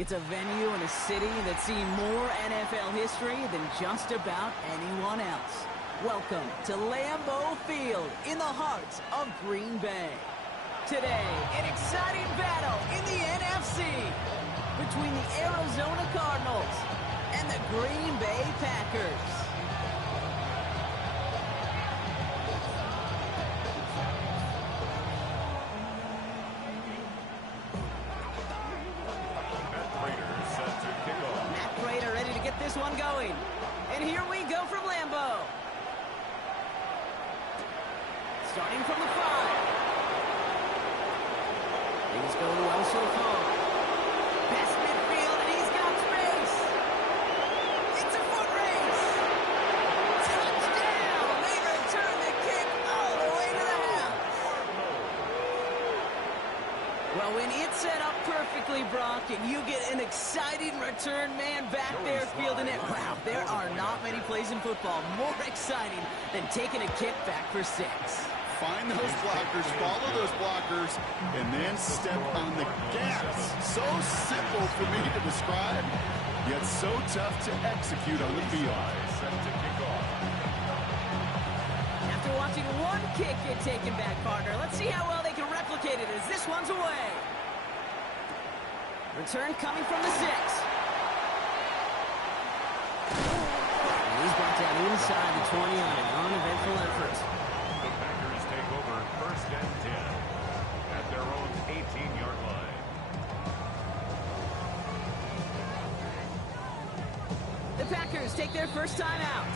It's a venue and a city that's seen more NFL history than just about anyone else. Welcome to Lambeau Field in the heart of Green Bay. Today, an exciting battle in the NFC between the Arizona Cardinals and the Green Bay Packers. This one going. And here we go from Lambeau. Starting from the 5. Things going well so far. Past midfield, and he's got space. It's a foot race. Touchdown! They return the kick all the way to the house. Well, when it's set up perfectly, Brock, and you get an exciting return man back there fielding it, wow, there are not many plays in football more exciting than taking a kick back for 6. Find those blockers, follow those blockers, and then step on the gas. So simple for me to describe, yet so tough to execute on the field. After watching one kick get taken back, partner, let's see how well they can replicate it as this one's away. Return coming from the 6. And he's brought down inside the 20 on an uneventful effort. The Packers take over 1st and 10 at their own 18-yard line. The Packers take their first time out.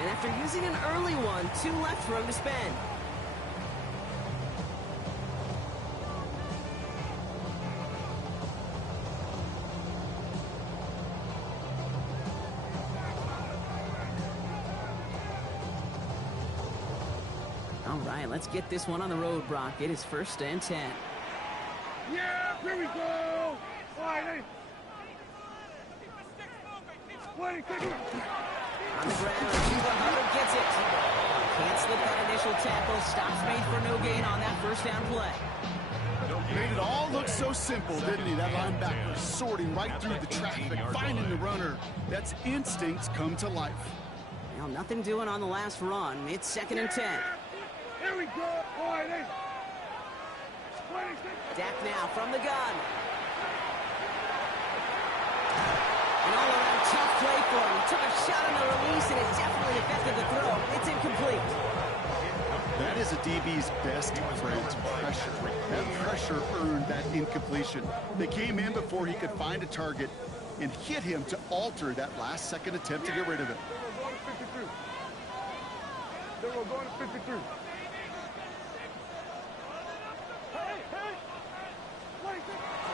And after using an early one, 2 left for him to spend. All right, let's get this one on the road, Brock. It is 1st and 10. Yeah, here we go. On the ground, Chuba Hubbard gets it. Can't slip that initial tackle. Stops made for no gain on that first down play. Made it all look so simple, didn't he? That linebacker sorting right through the traffic, finding the runner. That's instincts come to life. Well, nothing doing on the last run. It's 2nd and 10. Here we go. Dak now from the gun. An all-around tough play for him. He took a shot on the release, and it definitely affected the throw. It's incomplete. That is a DB's best friend, pressure. That pressure earned that incompletion. They came in before he could find a target and hit him to alter that last-second attempt to get rid of it. Then we're going to 53.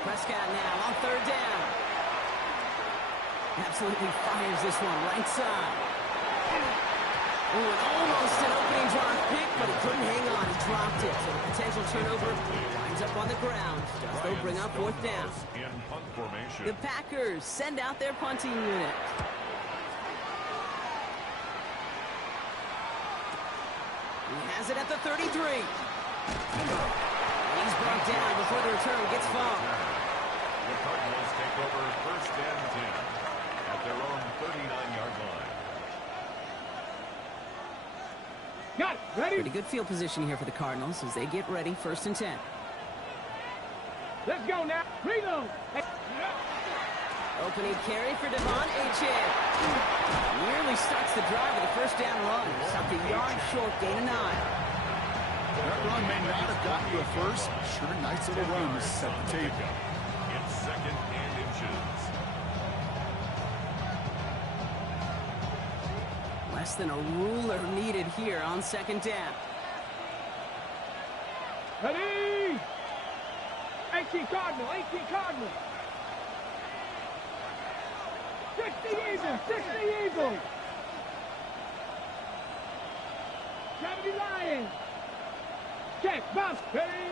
Prescott now on 3rd down. Absolutely fires this one right side. Ooh, and almost an opening drop pick, but he couldn't hang on. He dropped it. So the potential turnover winds up on the ground. Does though bring up 4th down. In punt formation. The Packers send out their punting unit. He has it at the 33. He's brought down before the return gets far. The Cardinals take over 1st and 10 at their own 39-yard line. Got it. Ready? Pretty good field position here for the Cardinals as they get ready 1st and 10. Let's go now. Reload. Opening carry for Devon Achane. Nearly starts the drive with a 1st down run. Stopped a yard short, gain of 9. That run may not have gotten you a first. Sure, nice little run to set the table. It's 2nd and inches. Less than a ruler needed here on 2nd down. Ready? 18 Cardinal. 60 Eagles. 70 Lions. Check, bounce. Ready?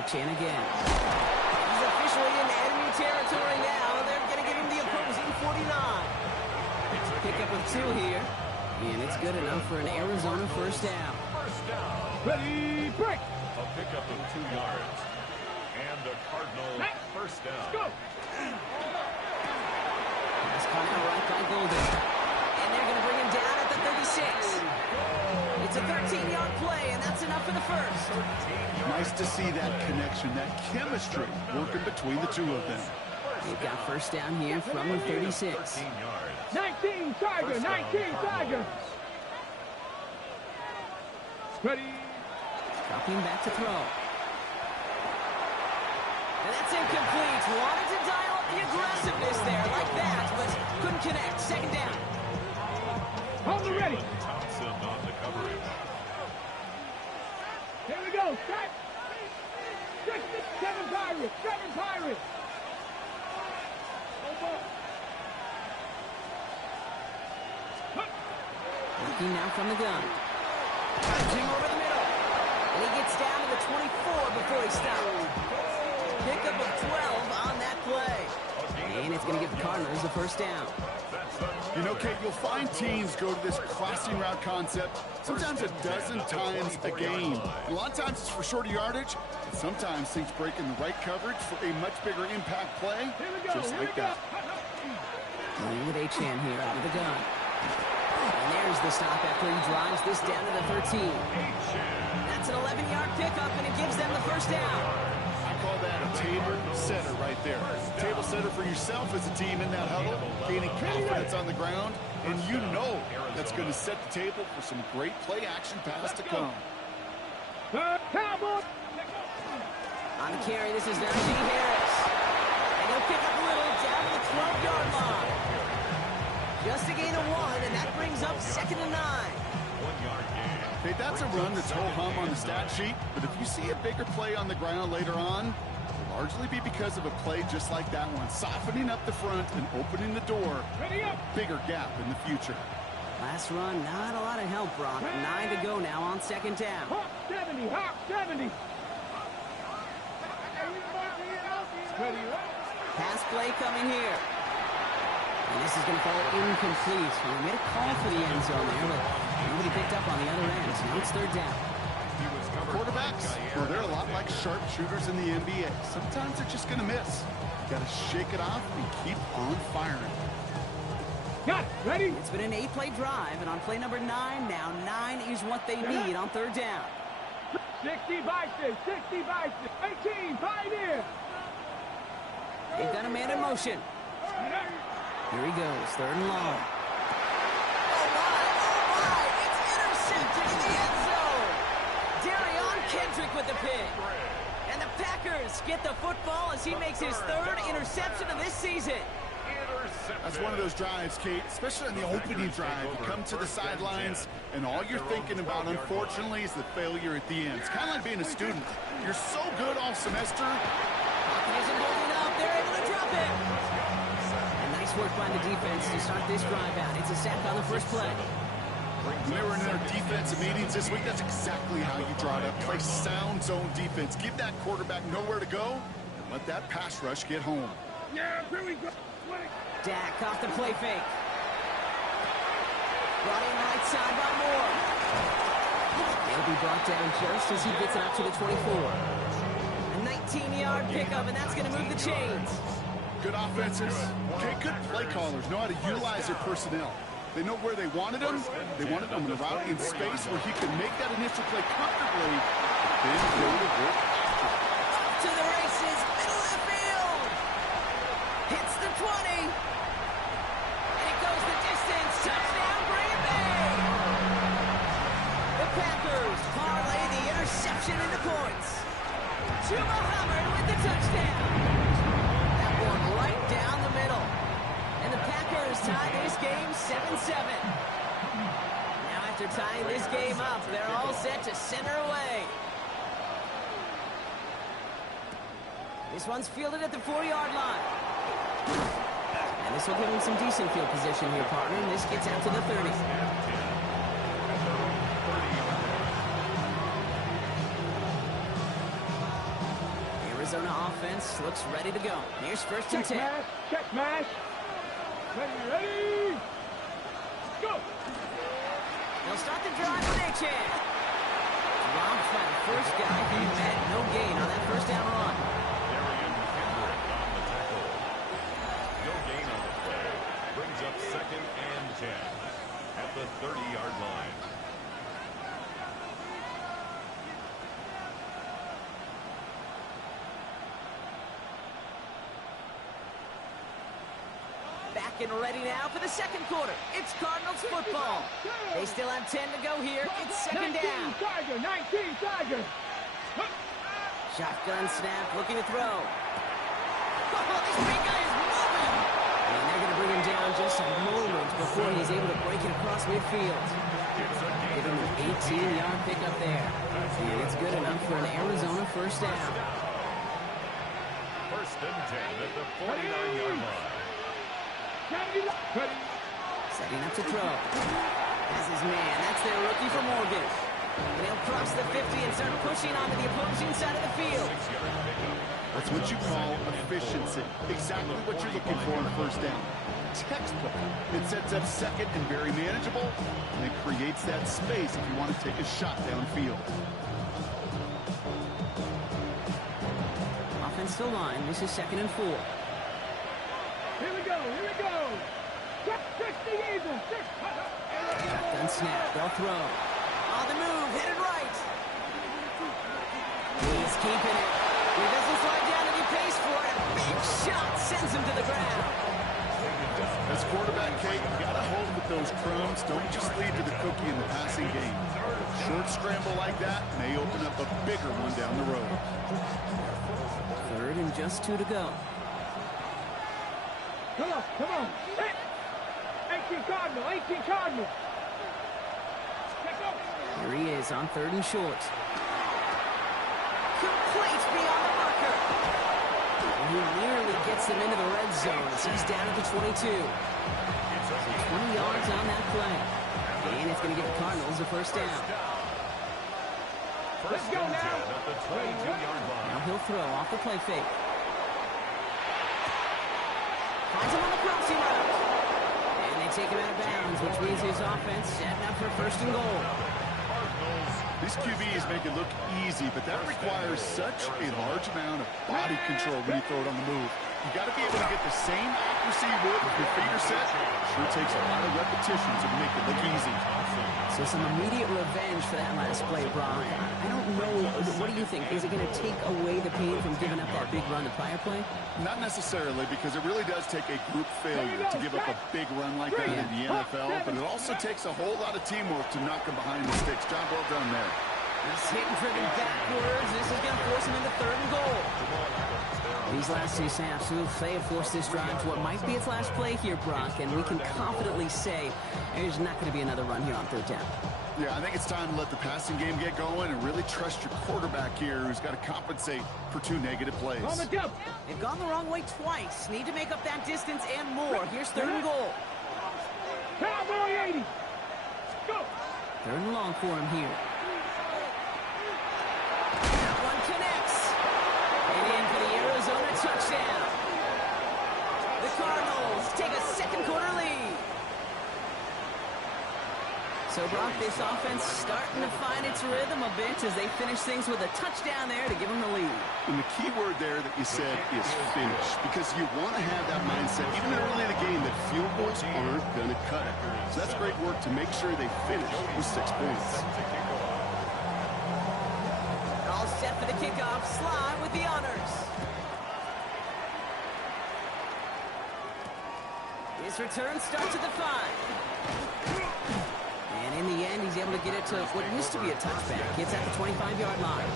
Achane again. He's officially in enemy territory now. They're going to give him the opposing 49. Pick up of 2 here. And it's good enough for an Arizona 1st down. First down. Ready, break. A pickup of 2 yards. And the Cardinals first down. Go. Pass caught out right by Golden. And they're going to bring him down at the 36. It's a 13-yard play, and that's enough for the first. Nice to see that connection, that chemistry working between the two of them. They've got first down here from the 36. 13 yards. 19 Tiger, 19 Tiger. Ready. Dropping back to throw. And that's incomplete. Wanted to dial up the aggressiveness there like that, but couldn't connect. Second down. Hold the ready. Thompson on the covering. Here we go. Set. 7 Pirates. 7 Pirates. Looking now from the gun. Punching over the middle. And he gets down to the 24 before he stops. Pickup of 12 on that play. And it's going to give the Cardinals the first down. You know, Kate, you'll find teams go to this crossing route concept sometimes a dozen times a game. A lot of times it's for shorter yardage, but sometimes things break in the right coverage for a much bigger impact play, just like that. Playing with Achane here out of the gun. And there's the stop after he drives this down to the 13. That's an 11-yard pickup, and it gives them the first down. I call that a table setter right there. Table setter for yourself as a team in that huddle, gaining confidence on the ground, and you know that's going to set the table for some great play action pass to come. Cowboy. On the carry, this is Najee Harris. And he'll pick up a little down to the 12-yard line. Just a gain of 1, and that brings up 2nd and 9. 1-yard gain. Hey, that's a run that's ho-hum on the stat sheet, but if you see a bigger play on the ground later on, it'll largely be because of a play just like that one, softening up the front and opening the door, Ready up. bigger gap in the future. Last run, not a lot of help, Brock. 9 to go now on 2nd down. Hawk 70. Hawk 70. Ready up. Pass play coming here. And this is going to fall incomplete. Well, they made a call for the end zone there, but nobody picked up on the other end. So now it's 3rd down. Quarterbacks, well, they're a lot like sharpshooters in the NBA. Sometimes they're just going to miss. Got to shake it off and keep on firing. Got it. Ready. It's been an 8-play drive, and on play number 9, now 9 is what they need on 3rd down. 60 Bison. 60 Bison. 18 Pioneer. They've got a man in motion. Here he goes, 3rd and long. Oh my, it's intercepted in the end zone. Darion Kendrick with the pick. And the Packers get the football as he makes his 3rd interception of this season. That's one of those drives, Kate, especially on the opening drive. You come to the sidelines, and all you're thinking about, unfortunately, is the failure at the end. It's kind of like being a student. You're so good all semester. Pocket isn't holding up. They're able to drop it. And nice work by the defense to start this drive out. It's a sack on the first play. When they were in their defensive meetings this week, that's exactly how you draw it up. Play sound zone defense. Give that quarterback nowhere to go, and let that pass rush get home. Yeah, here we go. Dak off the play fake. Brought in right side by Moore. He'll be brought down just as he gets out to the 24. A 19-yard pickup, and that's going to move the chains. Good offenses. Okay, good play callers know how to utilize their personnel. They know where they wanted him. They wanted him in a route in space where he could make that initial play comfortably, then go to work after. Off to the races, middle of the field. Hits the 20. And it goes the distance. Touchdown, Green Bay. The Packers parlay the interception into points. To Muhammad with the touchdown. That one right down the middle. And the Packers tie this game 7-7. Now after tying this game up, they're all set to center away. This one's fielded at the 4-yard line. And this will give him some decent field position here, partner. And this gets out to the 30. Arizona offense looks ready to go. Here's 1st and 10. Mash. Check mash. Ready. Go. They'll start the drive with Achane. Robbed by the first guy he met. No gain on that 1st down run. 30-yard line. Back and ready now for the second quarter. It's Cardinals football. They still have 10 to go here. It's second 19 down. Tiger, 19 Tiger. Shotgun snap, looking to throw. Oh, this big guy is moving. And they're going to bring him down just a moment before he's able to break it across midfield. Give him an 18-yard pickup there. And it's good enough for an Arizona first down. First and 10 at the 49-yard line. Setting up to throw. That's his man. That's their rookie from Oregon. And he'll cross the 50 and start pushing onto the opposing side of the field. That's what you call efficiency. Exactly what you're looking for on first down. Textbook. It sets up second and very manageable, and it creates that space if you want to take a shot downfield. Offensive line. This is 2nd and 4. Here we go, here we go. 60 Eagles. Shotgun snap. They'll throw. On the move. Hit it right. He's keeping it. He doesn't slide down and he pays for it. A big shot sends him to the ground. As quarterback, Kate, you got to hope that those crumbs don't just lead to the cookie in the passing game. Short scramble like that may open up a bigger one down the road. 3rd and just 2 to go. Come on, come on. 18 Cardinal, 18 Cardinal. Here he is on 3rd and short. Complete beyond the marker. And he nearly gets them into the red zone as he's down at the 22. So 20 yards on that play. And it's going to give the Cardinals a first down. Let's go now. At the 22-yard line. Now he'll throw off the play fake. Finds him on the crossing route. And they take him out of bounds, which means his offense setting up for 1st and goal. These QBs make it look easy, but that requires such a large amount of body control when you throw it on the move. You got to be able to get the same accuracy you would if your feet are set. Sure takes a lot of repetition to make it look easy. So some immediate revenge for that last play, Brock. I don't know. What do you think? Is it going to take away the pain from giving up that big run the prior play? Not necessarily, because it really does take a group failure to give up a big run like that in the NFL, but it also takes a whole lot of teamwork to knock them behind the sticks. Job well done there. He's hitting driven backwards. This is going to force him into 3rd and goal. These last 2 snaps, they have forced this drive to what might be its last play here, Brock, and we can confidently say there's not going to be another run here on 3rd down. Yeah, I think it's time to let the passing game get going and really trust your quarterback here, who's got to compensate for 2 negative plays. On the jump. They've gone the wrong way twice. Need to make up that distance and more. Here's 3rd and goal. Cowboy 80. Go. 3rd and long for him here. That one connects. And in for the Arizona touchdown. The Cardinals take a 2nd quarter lead. So, Brock, this offense starting to find its rhythm a bit as they finish things with a touchdown there to give them the lead. And the key word there that you said is finish, because you want to have that mindset, even early in the game, that field goals aren't going to cut it. So that's great work to make sure they finish with 6 points. All set for the kickoff. Sly with the honors. His return starts at the 5. And in the end, he's able to get it to what used to be a touchback. It's at the 25-yard line.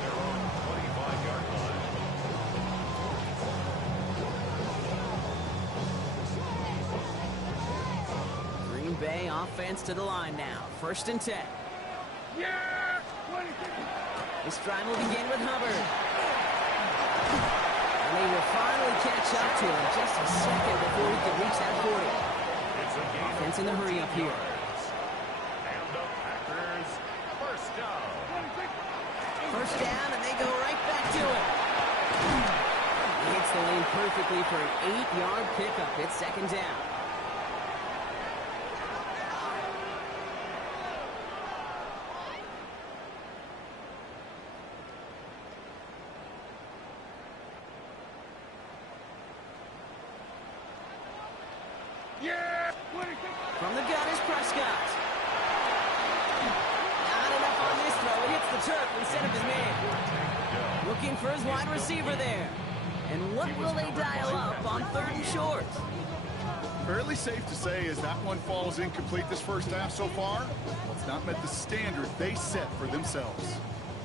Green Bay offense to the line now. 1st and 10. Yeah. This drive will begin with Hubbard. And they will finally catch up to him just a second before he can reach that 40. Offense in the hurry up here. First down, and they go right back to it. He hits the lane perfectly for an 8-yard pickup. It's 2nd down. Yeah. From the gun is Prescott. turf instead of his man. Looking for his wide receiver there. And what will they dial up on 3rd and short? Fairly safe to say as that one falls incomplete this first half so far. It's not met the standard they set for themselves.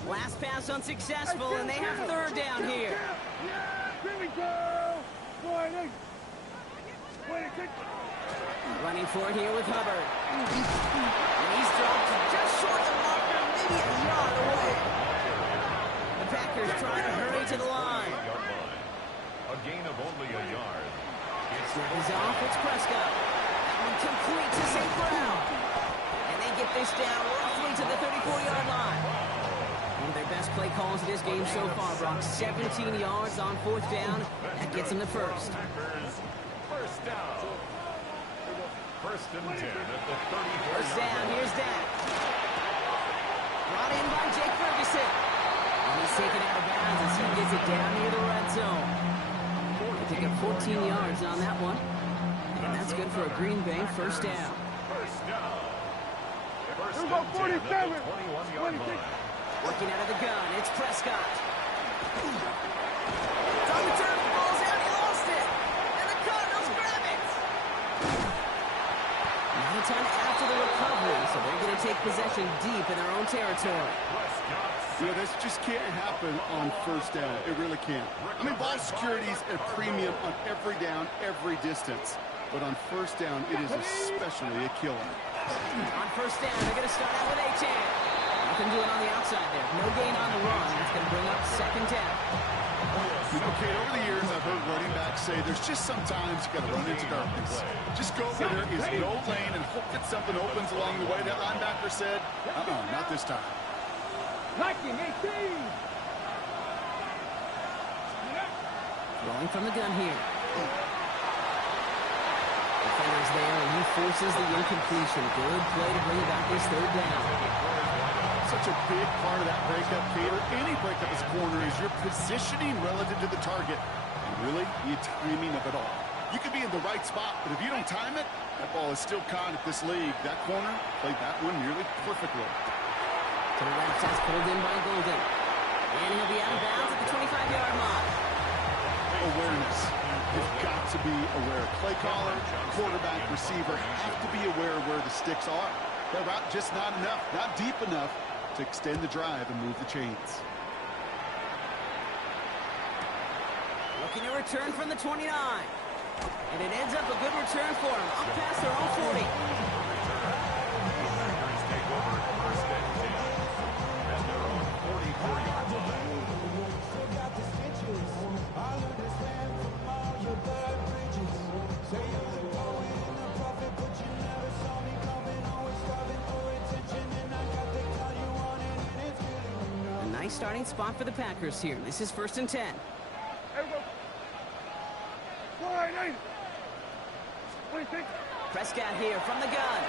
Last pass unsuccessful, and they have 3rd down here. Here we go. Boy, Running for it here with Hubbard. And he's dropped just short of the marker, maybe a yard away. The Packers trying to hurry to the line. A gain of only a yard. Snap is off, it's Prescott. That one complete to St. Brown. And they get this down roughly to the 34-yard line. One of their best play calls of this game so far, Brock. 17 yards on 4th down. That gets them the first. First down. 1st and 10 at the 34. First down, here's Dak. Brought in by Jake Ferguson. And he's taken out of bounds as he gets it down near the red zone. They pick up 14 yards on that one. And that's good for a Green Bay first down. First down. First Here we go, and 10 at 47. the 21-yard line. Working out of the gun, it's Prescott. It's on the turf, the ball's out, he lost it. And the Cardinals grab it. 9 after the recovery, so they're going to take possession deep in their own territory. Yeah, this just can't happen on first down. It really can't. I mean, ball security is a premium on every down, every distance. But on first down, it is especially a killer. On first down, they're going to start out with Achane. Nothing doing on the outside there. No gain on the run. That's going to bring up 2nd down. You know, Kate, over the years, I've heard running backs say there's just sometimes you got to run into darkness. Just go where there is no lane and hope that something opens along the way. That linebacker said, not this time. Blocking 18. Rolling from the gun here. Defenders there, and he forces the incompletion. Good play to bring about this 3rd down. Such a big part of that breakup, Cater. Any breakup as a corner is your positioning relative to the target. And really, the timing of it all. You could be in the right spot, but if you don't time it, that ball is still caught at this league. That corner played that one nearly perfectly. To the left, that's pulled in by Golden. And he'll be out of bounds at the 25-yard line. Awareness. You've got to be aware. Play caller, quarterback, receiver have to be aware of where the sticks are. That route just not enough, not deep enough to extend the drive and move the chains. Looking to return from the 29. And it ends up a good return for him. Up past their own 40. Packers take over at 1st and 10 at their own 44-yard line. A nice starting spot for the Packers here. This is 1st and 10. Here we go. Boy, 26. Prescott here from the gun.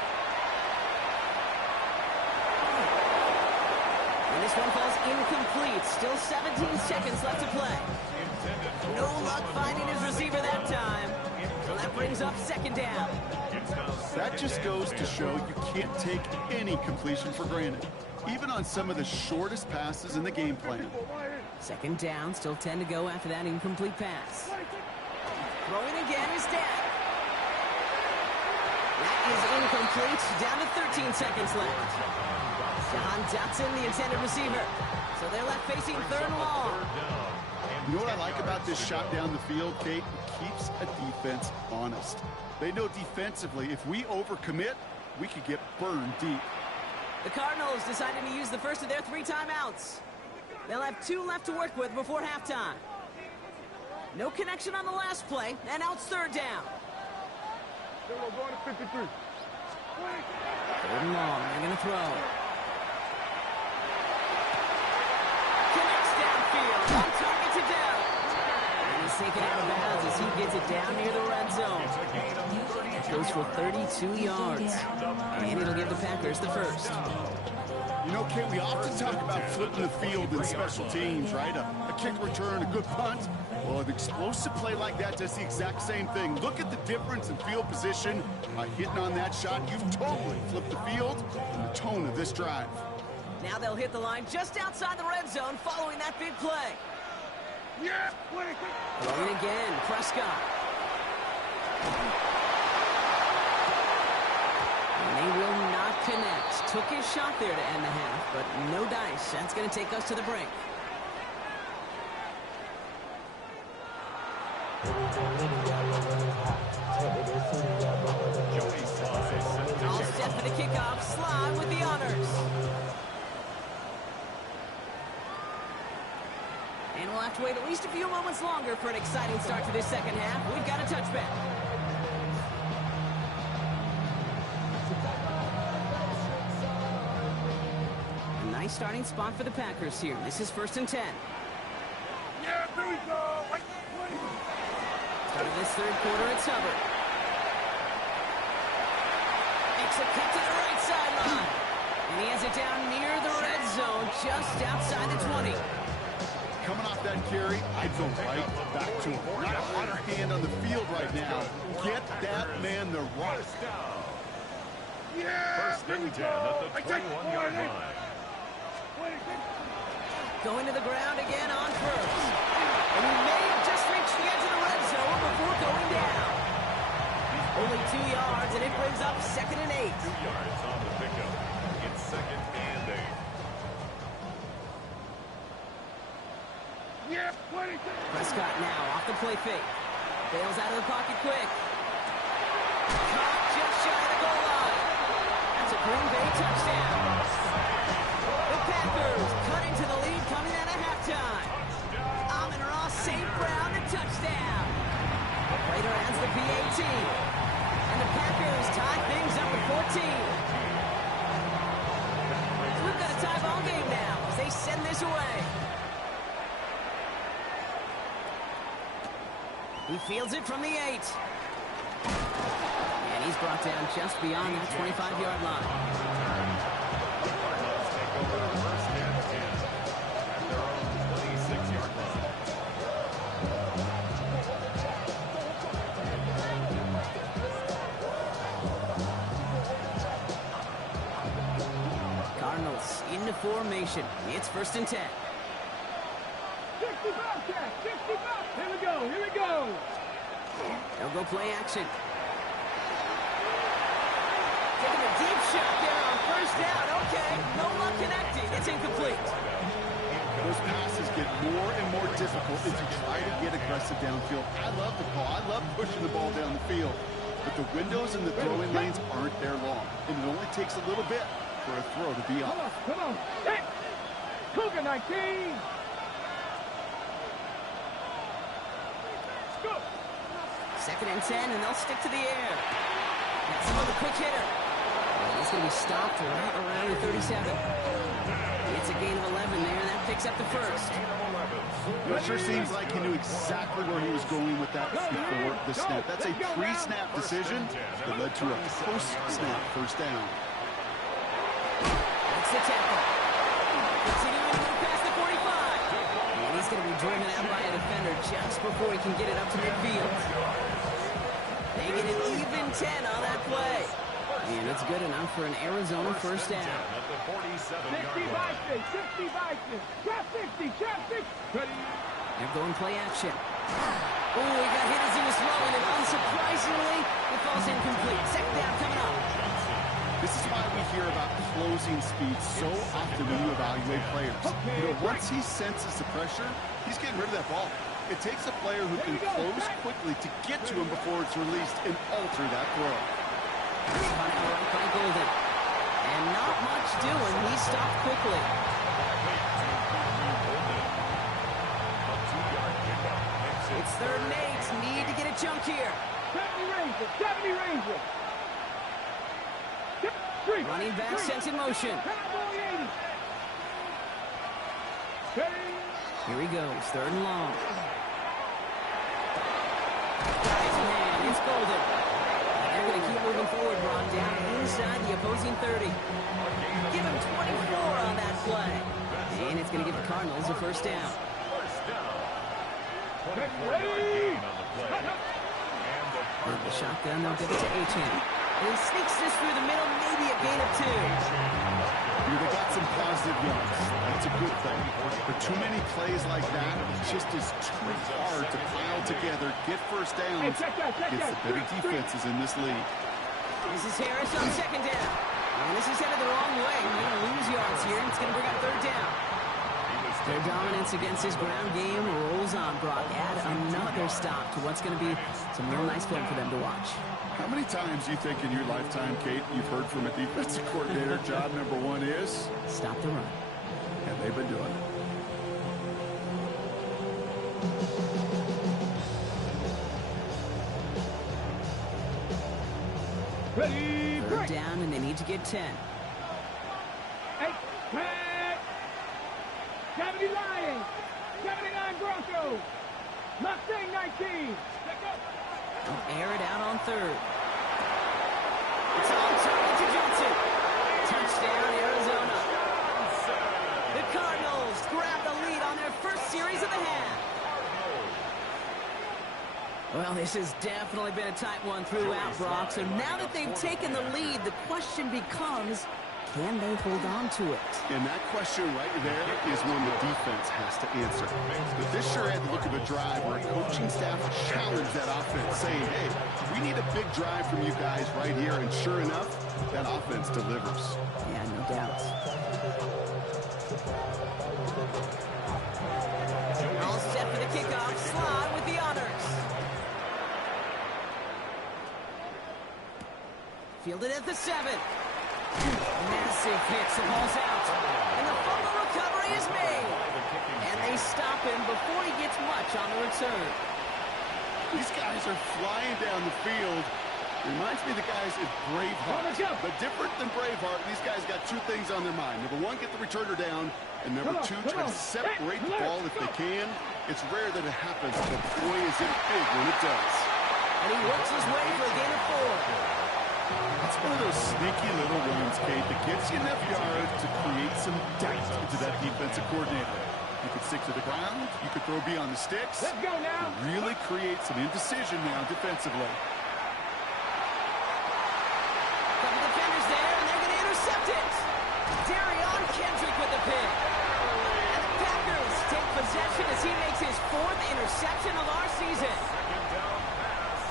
And this one falls incomplete. Still 17 seconds left to play. No luck finding his receiver that time. So that brings up 2nd down. That just goes to show you can't take any completion for granted, even on some of the shortest passes in the game plan. 2nd down, still 10 to go after that incomplete pass. Throwing again is Dak. That is incomplete. Down to 13 seconds left. John Dotson, the intended receiver. So they're left facing 3rd and long. You know what I like about this shot down the field, Kate? It keeps a defense honest. They know defensively, if we overcommit, we could get burned deep. The Cardinals decided to use the first of their 3 timeouts. They'll have 2 left to work with before halftime. No connection on the last play, and now it's 3rd down. Here we go, going to 53. 3rd and long, they're going to throw. Connects downfield, on target to Dell. And he's taken out of bounds as he gets it down near the red zone. Goes for 32 yards. And it'll give the Packers the first. You know, Kate, we often talk about flipping the field in special teams, right? A kick return, a good punt. Well, an explosive play like that does the exact same thing. Look at the difference in field position. By hitting on that shot, you've totally flipped the field and the tone of this drive. Now they'll hit the line just outside the red zone following that big play. Yeah, Throwing again, Prescott. And they will not connect. Took his shot there to end the half, but no dice. That's going to take us to the break. All set for the kickoff. Sly with the honors. And we'll have to wait at least a few moments longer for an exciting start to this second half. We've got a touchback. A nice starting spot for the Packers here. This is 1st and 10. yeah, there we go. Start of this third quarter, it's Hubbard. Makes a cut to the right sideline. And he has it down near the red zone, just outside the 20. Coming off that carry, I'd go right back to him. Not a hotter hand on the field right now. Get that man the rock. Yeah, First there we and 10 go. at the 21-yard line. Going to the ground again on first. And he may have just reached the edge of the red zone before going down. Only 2 yards, and it brings up 2nd and 8. 2 yards on the pickup. It's 2nd and 8. Yeah, Prescott now off the play fake. Bails out of the pocket quick. Caught just shy of the goal line. That's a Green Bay touchdown. The Packers cut into the lead coming out of halftime. Amon-Ra St. Brown, the touchdown. Later adds the PAT. And the Packers tie things up at 14. So we've got a tie ball game now as they send this away. He fields it from the 8. And he's brought down just beyond that 25-yard line. Cardinals take over first and 10 at their own 26-yard line. Cardinals into formation. It's 1st and 10. 65, Jack, 65. Here we go, here we go. They'll go play action. Taking a deep shot there on 1st down. Okay, no luck connecting. It's incomplete. Those passes get more and more difficult as you try to get aggressive downfield. I love the call. I love pushing the ball down the field. But the windows and the throwing lanes aren't there long. And it only takes a little bit for a throw to be up. Come on. Hey, Cougar 19. Go. 2nd and 10, and they'll stick to the air. That's another quick hitter. And he's going to be stopped right around the 37. It's a gain of 11 there, and that picks up the first. It sure seems like he knew exactly where he was going with that before the snap. That's a pre-snap decision that led to a post-snap first down. That's the tackle. Continuing to move past the 45. And he's going to be driven out by a defender just before he can get it up to midfield. They get an even 10 on that play. And it's good enough for an Arizona first down. At the 47-yard 60 line. Vikings, 60 Vikings. Trap 60, trap 60. Ready. They're going play action. Oh, he got hit as he was throwing, and unsurprisingly, it falls incomplete. 2nd down coming up. This is why we hear about closing speed so often when you evaluate players. You know, once he senses the pressure, he's getting rid of that ball. It takes a player who can close quickly to get to him before it's released and alter that throw. Spun out right by Golden. And not much doing. He stopped quickly. It's 3rd and 8. Need to get a chunk here. 70 Ranger, 70 Ranger. Running back sent in motion. Cowboy 80. Ready. Here he goes. 3rd and long. Got his man. It's Golden. They're going to keep moving forward, Ron, down inside the opposing 30. Give him 24 on that play. And it's going to give the Cardinals a first down. First down. 24-yard Ready. gain on the play. And the With the Cardinals shotgun, they'll give it to Achane. And he sneaks this through the middle, maybe a gain of 2. They got some positive yards. That's a good thing. But too many plays like that, it just is too hard to pile together, get first downs against the better defenses in this league. This is Harris on second down. And this is headed the wrong way. They're going to lose yards here, and it's going to bring up third down. Their dominance against his ground game rolls on, Brock. Add another stop to what's going to be some real nice film for them to watch. How many times do you think in your lifetime, Kate, you've heard from a defensive coordinator, job number one is? Stop the run. And they've been doing it. Ready, Third break. down, and they need to get 10. 8, 10. 70 Lions. 79 Broncos. Mustang 19. Let's go. They'll air it out on third. It's on target to Johnson. Touchdown, Arizona. The Cardinals grab the lead on their first series of the half. Well, this has definitely been a tight one throughout, Brock. So now that they've taken the lead, the question becomes, can they hold on to it? And that question right there is one the defense has to answer. But this sure had the look of a drive where a coaching staff challenged that offense, saying, hey, we need a big drive from you guys right here. And sure enough, that offense delivers. Yeah, no doubt. All set for the kickoff. Slide with the honors. Fielded at the 7. Massive hit, the ball's out. And the fumble recovery is made. And they stop him before he gets much on the return. These guys are flying down the field. Reminds me of the guys at Braveheart. But different than Braveheart, these guys got two things on their mind. Number one, get the returner down. And number two, try to separate the ball if they can. It's rare that it happens, but boy, is it big when it does. And he works his way for a gain of 4. It's one of those sneaky little runs, Kate, that gets you enough yards to create some doubt into that defensive coordinator. You could stick to the ground. You could throw beyond the sticks. Let's go now. Really create some indecision now defensively. Couple defenders there, and they're going to intercept it. Darion Kendrick with the pick. And the Packers take possession as he makes his 4th interception of our season. Second down pass.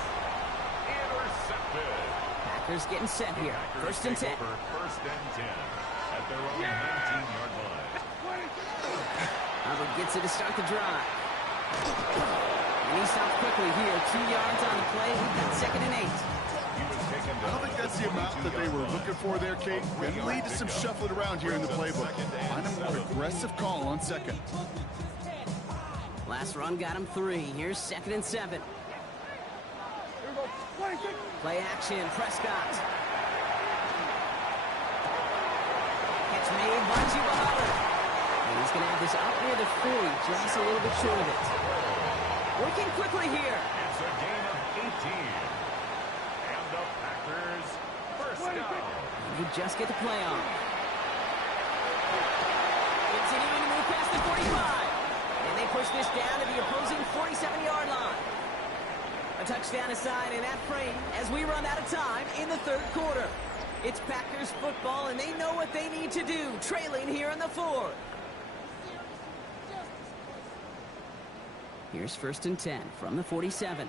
Intercepted. Packers getting set here. First and 10. First and 10 at their own 19-yard line. Hubbard gets it to start the drive. And he stops quickly here. 2 yards on the play. We've got second and 8. I don't think that's the amount that they were looking for there, Kate. Can lead to some shuffling around here in the playbook. Find a more aggressive call on second. Last run got him 3. Here's second and 7. Here we go. 26. Play action. Prescott. Catch made by Chuba Hubbard. And he's going to have this up near the 40, just a little bit short of it. Working quickly here. It's a gain of 18. And the Packers first down. They just get the play on. Continuing to move past the 45. And they push this down to the opposing 47-yard line. A touchdown aside in that frame as we run out of time in the third quarter. It's Packers football, and they know what they need to do, trailing here in the 4th. Here's first and 10 from the 47.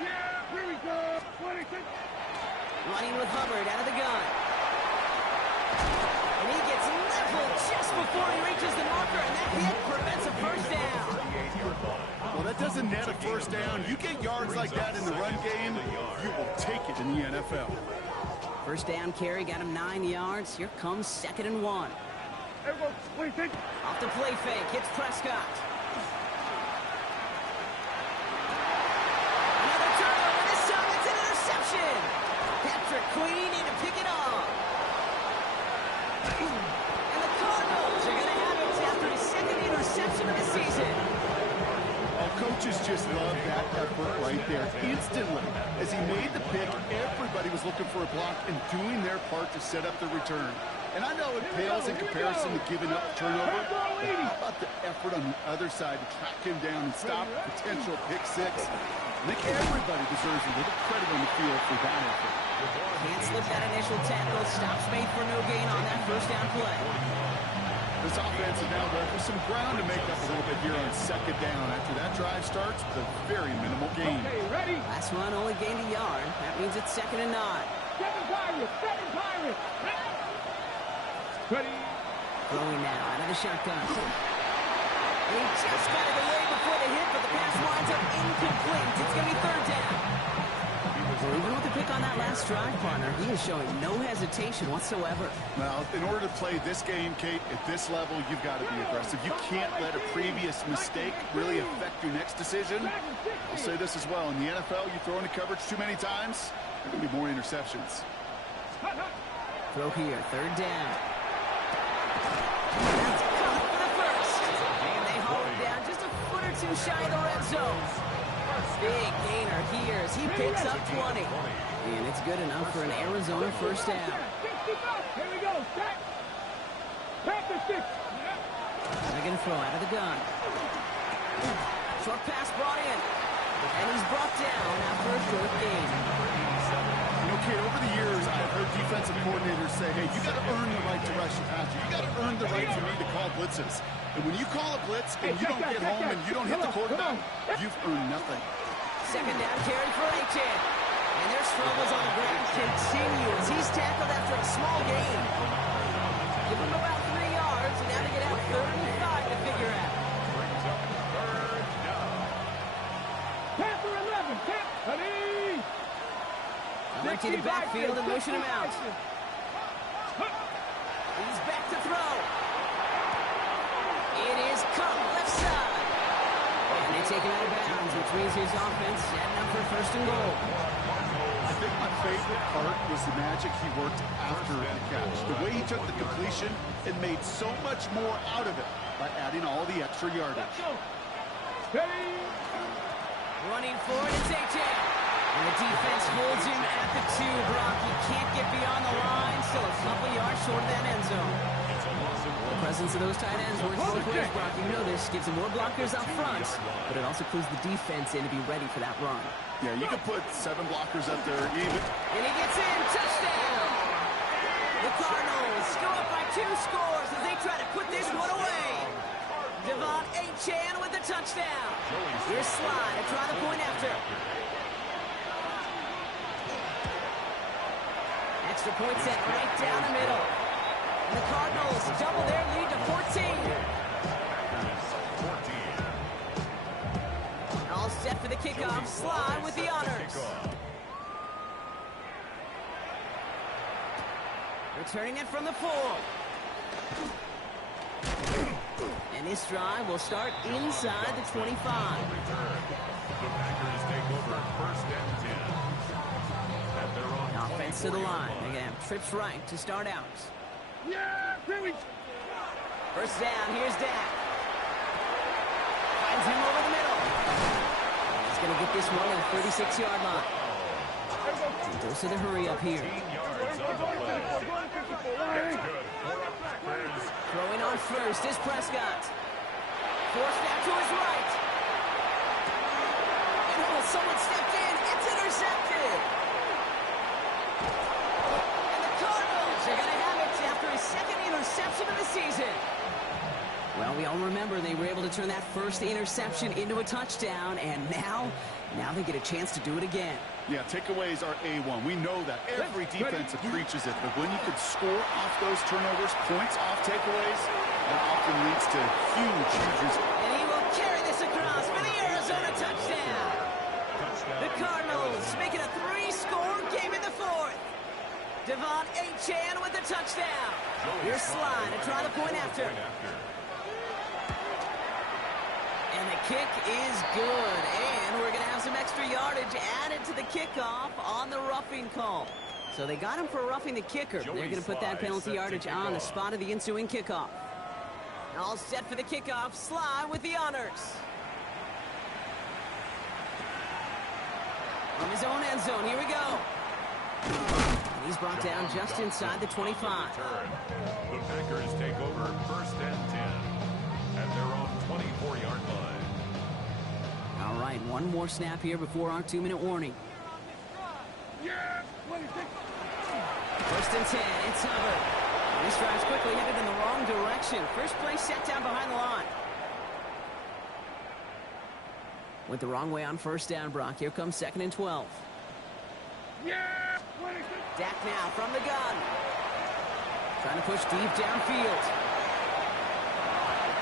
Yeah, here we go. 26. Running with Hubbard out of the gun. And he gets leveled just before he reaches the marker, and that hit prevents a first down. Well, that doesn't net a first down. You get yards like that in the run game, you will take it in the NFL. First down carry got him 9 yards. Here comes second and 1. Here we go. 26. Off the play fake, hits Prescott. Another turnover. This time it's an interception. Patrick Queen in to pick it off. And the Cardinals are going to have it after his 2nd interception of the season. Coaches just love that effort right there. Instantly, as he made the pick, everybody was looking for a block and doing their part to set up the return. And I know it pales in comparison to giving up turnover, but how about the effort on the other side to track him down and stop a potential pick six? I think everybody deserves a little credit on the field for that effort. Can't slip that initial tackle. Stops made for no gain on that first down play. This offense is now left with some ground to make up a little bit here on second down. After that drive starts with a very minimal gain. Okay, ready? Last run only gained a yard. That means it's 2nd and 9. Seven Pirates. Ready? Throwing now out of the shotgun. He just got it away before the hit, but the pass winds up incomplete. It's going to be 3rd down. Well, even with the pick on that last drive, partner, he is showing no hesitation whatsoever. Well, in order to play this game, Kate, at this level, you've got to be aggressive. You can't let a previous mistake really affect your next decision. I'll say this as well. In the NFL, you throw into coverage too many times, there are going to be more interceptions. Throw here, 3rd down. That's caught for the first. And they haul him down just a foot or two shy of the red zone. Big gainer here as he picks up 20. And it's good enough for an Arizona first down. Here we go. Set. Back to 6. They're going to throw out of the gun. Short pass brought in. And he's brought down after a short gain. You know, Kate, over the years, I've heard defensive coordinators say, hey, you got to earn the right to rush your passer. You got to earn the right for me to call blitzes. And when you call a blitz and you don't get home and you don't hit the quarterback, you've earned nothing. 2nd down carry for Achane. And their struggles on the ground continue as he's tackled after a small gain. Give him about 3 yards, and now they get out 35 to figure out. Panther 11. Ready? Empty the backfield and motion him out. He's back to throw. It is Cup left side. And they take him out of bounds, which means his offense setting up for 1st and goal. I think my favorite part was the magic he worked after the catch. The way he took the completion and made so much more out of it by adding all the extra yardage. Ready? Running forward, it's Achane. And the defense holds him at the 2, Brock. He can't get beyond the line. Still a couple yards short of that end zone. The presence of those tight ends works both ways, Brock. You know this. Gives them more blockers up front, but it also clues the defense in to be ready for that run. Yeah, you could put 7 blockers up there even. And he gets in. Touchdown! The Cardinals go up by 2 scores as they try to put this one away. Devon Achane with the touchdown. Here's Slide to try the point after. Extra point set right down the middle. And the Cardinals double their lead to 14. All set for the kickoff. Slide with the honors. Returning it from the 4. And this drive will start inside the 25. The Packers take over 1st and 10. At their own Offense to the line. They're going to have trips right to start out. Yeah, really. First down, here's Dak. Finds him over the middle. He's going to get this one at the 36-yard line. And goes to the hurry up here. 15 yards on the play. That's good. Throwing on first is Prescott. Forced out to his right. And someone stepped in. It's intercepted. And the Cardinals are going to have it after his 2nd interception of the season. Well, we all remember they were able to turn that first interception into a touchdown, and now they get a chance to do it again. Yeah, takeaways are A1. We know that. Every defense preaches it, but when you can score off those turnovers, points off takeaways, that often leads to huge results. And he will carry this across for the Arizona touchdown. The Cardinals make it a 3-score game in the 4th. Devon Achane with the touchdown. Here's Slide to try the point after. And the kick is good. And we're going to have some extra yardage added to the kickoff on the roughing call. So they got him for roughing the kicker. They're going to put that penalty yardage on the spot of the ensuing kickoff. All set for the kickoff. Slide with the honors. From his own end zone, here we go. And he's brought down just inside the 25. The Packers take over 1st and 10 at their own 24-yard line. All right, one more snap here before our 2-minute warning. First and 10, it's Hubbard. This drive's quickly headed in the wrong direction. First play set down behind the line. Went the wrong way on first down, Brock. Here comes 2nd and 12. Dak now from the gun. Trying to push deep downfield.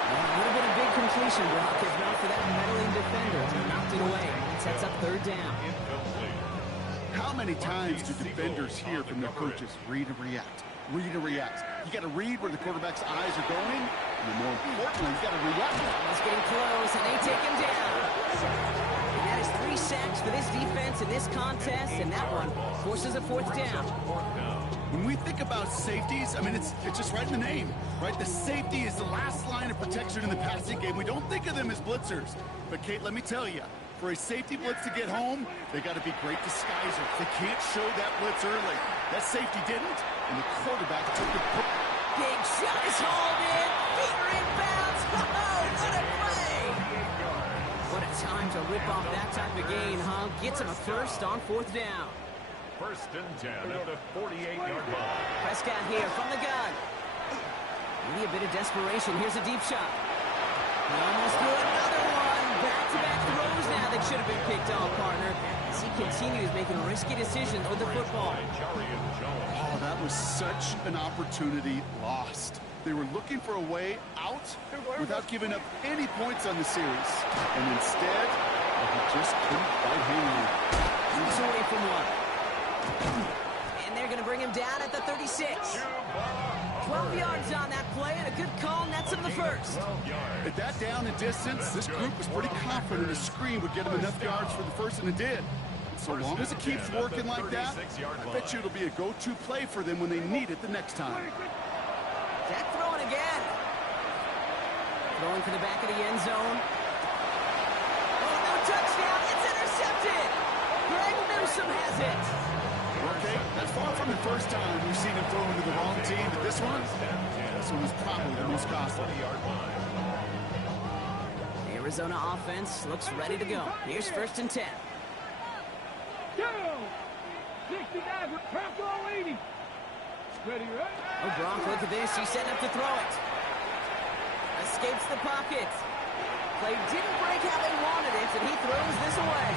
And a little bit of big completion, Brock, if not for that meddling defender. Knocked it away. It sets up 3rd down. How many times do defenders hear from their coaches, read and react, read and react? You got to read where the quarterback's eyes are going, and more importantly, you got to react. He's getting close, and they take him down. And that is 3 sacks for this defense in this contest, and that one forces a 4th down. When we think about safeties, I mean, it's just right in the name, right? The safety is the last line of protection in the passing game. We don't think of them as blitzers. But, Kate, let me tell you, for a safety blitz to get home, they got to be great disguisers. They can't show that blitz early. That safety didn't, and the quarterback took the... Big shot is hauled in. Feet are inbounds. Oh, what a play! What a time to rip off that type of gain, huh? Gets him a first on 4th down. 1st and 10 at the 48-yard line. Prescott here from the gun. Maybe a bit of desperation. Here's a deep shot. He almost threw another one. Back-to-back throws now that should have been picked off, partner. As he continues making risky decisions with the football. Oh, that was such an opportunity lost. They were looking for a way out without giving up any points on the series. And instead, he just couldn't quite hang on. He's away from one. And they're going to bring him down at the 36. 12 yards on that play, and a good call nets him the first. At that down and distance, this group was pretty confident a screen would get him enough yards for the first, and it did. So long as it keeps working like that, I bet you it'll be a go-to play for them when they need it the next time. Dak throwing again. Throwing to the back of the end zone. Oh, no touchdown. It's intercepted. Greg Newsome has it. Okay, that's far from the first time we've seen him throw into the wrong team, but this one was probably the most costly. Arizona offense looks ready to go. Here's 1st and 10. 69, Bronco 80. Ready, right? Oh, Gronk, look at this. He's setting up to throw it. Escapes the pocket. Play didn't break how they wanted it, and he throws this away.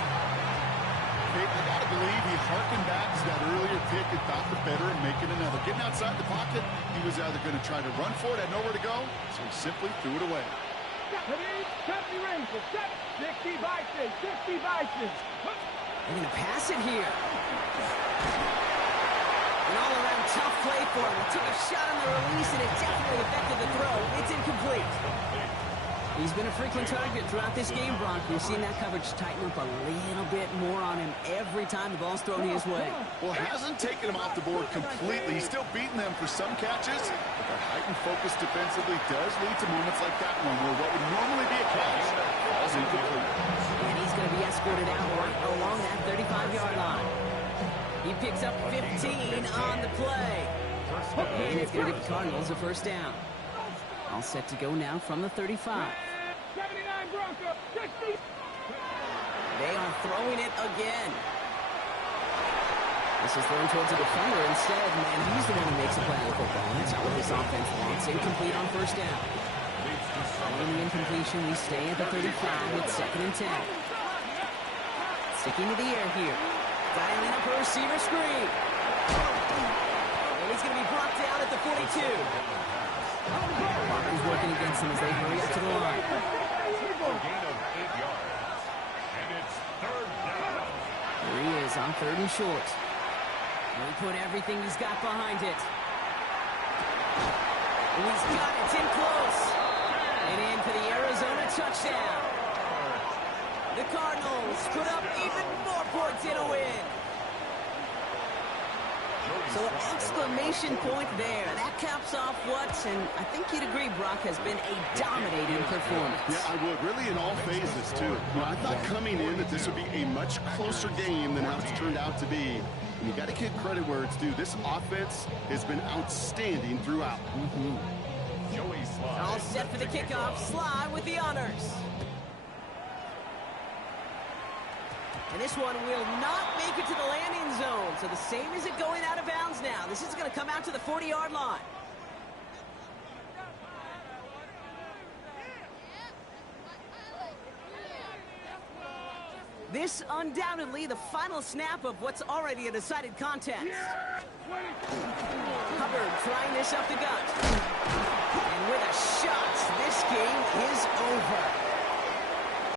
I gotta believe he harkened back to that earlier pick and thought the better of making another. Getting outside the pocket, he was either going to try to run for it, had nowhere to go, so he simply threw it away. 70 Rangers, 60 Vikings, 60 Vikings. They're going to pass it here. An all-around tough play for him. He took a shot on the release, and it definitely affected the throw. It's incomplete. He's been a frequent target throughout this game, Bronk. We've seen that coverage tighten up a little bit more on him every time the ball's thrown his way. Well, hasn't taken him off the board completely. He's still beating them for some catches, but that heightened focus defensively does lead to moments like that one where what would normally be a catch falls incomplete. And he's going to be escorted out right along that 35-yard line. He picks up 15 on the play. And it's going to give the Cardinals a first down. All set to go now from the 35. 79 Bronco, 60. They are throwing it again. This is thrown towards a defender instead, and he's the one who makes a play on the football. That's not what this offense wants. Incomplete on first down. Following the incompletion, we stay at the 35 with 2nd and 10. Sticking to the air here. Dialing up a receiver screen. And he's going to be brought down at the 42. Parker's working against him as they hurry up to the line. Gain of 8 yards. And it's 3rd down. Here he is on 3rd and short. And he put everything he's got behind it. And he's got it in close. And in for the Arizona touchdown. The Cardinals put up even more points in a win. So an exclamation point there. That caps off what, and I think you'd agree, Brock, has been a dominating performance. Yeah, I would. Really in all phases, too. I thought coming in that this would be a much closer game than how it's turned out to be. And you got to give credit where it's due. This offense has been outstanding throughout. Joey Slye. All set for the kickoff. Slye with the honors. And this one will not make it to the landing zone. So the same as it going out of bounds now. This is going to come out to the 40-yard line. This undoubtedly the final snap of what's already a decided contest. Hubbard trying this up the gut. And with a shot, this game is over.